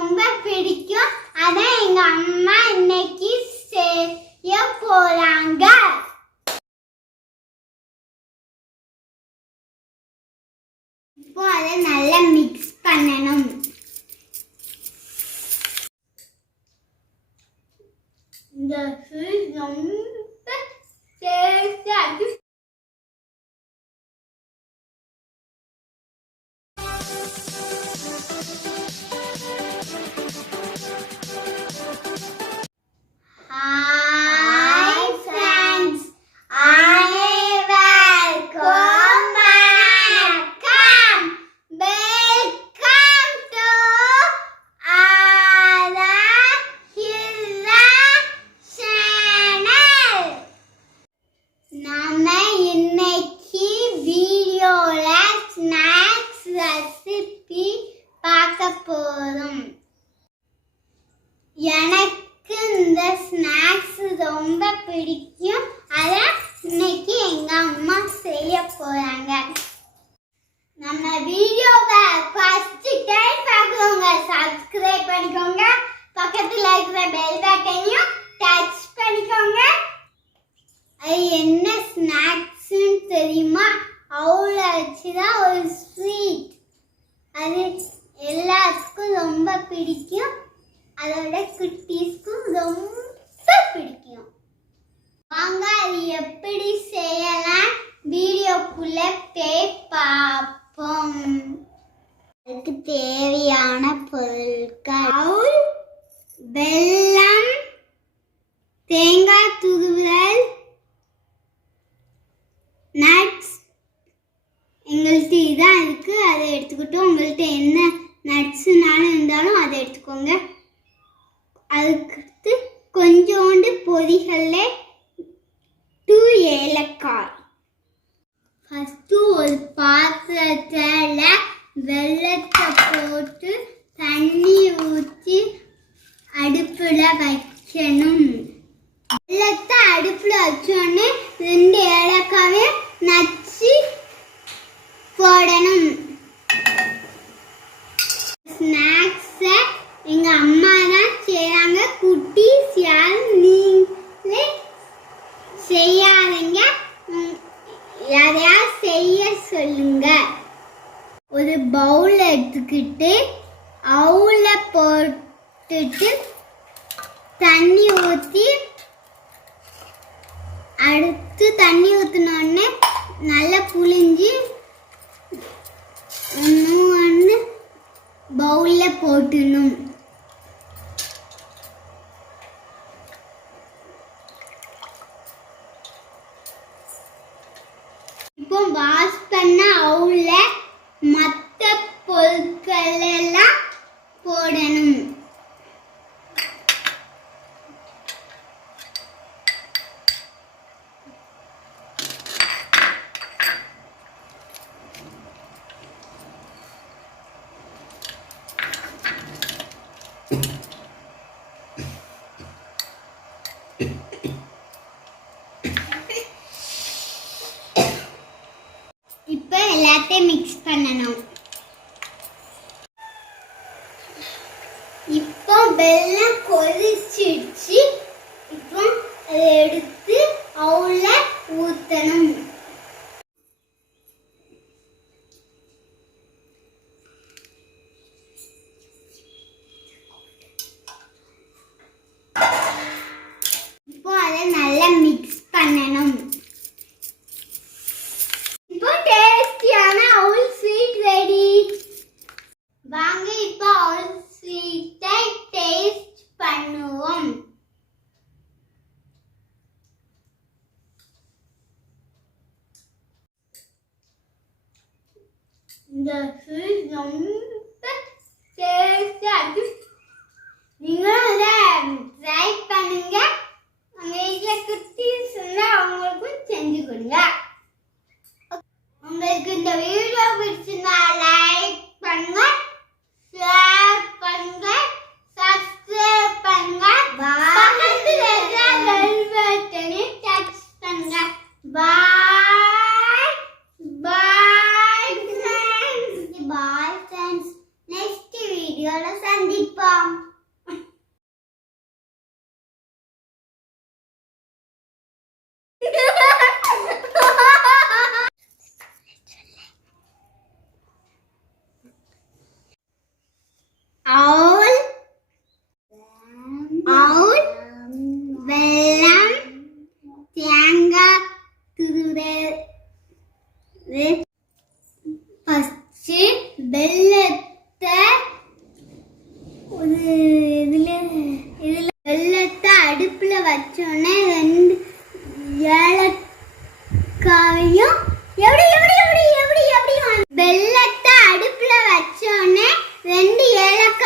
ரொம்ப பிடிக்கும். அதான் எங்க அம்மா இன்னைக்கு செய்ய போறாங்க. இப்போ அதை நல்லா மிக்ஸ் பண்ணணும். இந்த ஃபிஷ் ரொம்ப அதோட குட்டீஸ்க்கும் ரொம்ப பிடிக்கும். வாங்க அது எப்படி செய்யலாம்? வீடியோக்குள்ள போய் பார்ப்போம். அதுக்கு தேவையான பொருட்கள். அவுல், வெல்லம் தேங்காய் துருவல் நட்ஸ். எங்கள்கிட்ட இதான் இருக்குது அதை எடுத்துக்கிட்டோம் உங்கள்கிட்ட என்ன நட்ஸுனாலும் இருந்தாலும் அதை எடுத்துக்கோங்க. கொஞ்சோண்டு பொரிகல்ல டூ ஏலக்காய். ஃபஸ்ட்டு ஒரு பாத்திரத்தில் வெள்ளத்தை போட்டு தண்ணி ஊற்றி அடுப்பில் வைக்கணும். வெள்ளத்தை அடுப்பில் வச்சோன்னே ரெண்டு ஒரு பவுல் எடுத்துக்கிட்டு அவுல போட்டுட்டு தண்ணி ஊற்றி அடுத்து தண்ணி ஊற்றினோடனே நல்லா புளிஞ்சு இன்னும் ஒன்று பவுலில் போட்டுணும் இப்போ வாஷ் பண்ண அவுல இப்போ எல்லாத்தையும் மிக்ஸ் பண்ணணும் இப்போ வெல்லம் கொதிச்சிடுச்சு இப்போ அதை எடுத்து அவுல ஊத்தணும். இப்போ அதை நல்லா மிக்ஸ் பண்ணணும். இப்போ டேஸ்டியான அவுல் ஸ்வீட் ரெடி வாங்க இப்போ அவுல் இந்த ஸ்வீட் ரொம்ப டேஸ்டியா இருக்கு. நீங்களும் இதை ட்ரை பண்ணுங்க. உங்க வீட்டில் குட்டீஸ் வீடியோல சந்திப்போம் அவுல் அவுல் வெல்லம் தேங்காய் துருவல் ஃபஸ்ட்டு வெள்ளத்தை ஒரு இதில் இதில் வெள்ளத்தை அடுப்பில் வச்சோடனே ரெண்டு ஏலக்காவையும் எப்படி எப்படி எப்படி எப்படி எப்படி வெள்ளத்தை அடுப்பில் வச்சோடனே ரெண்டு ஏலக்காய்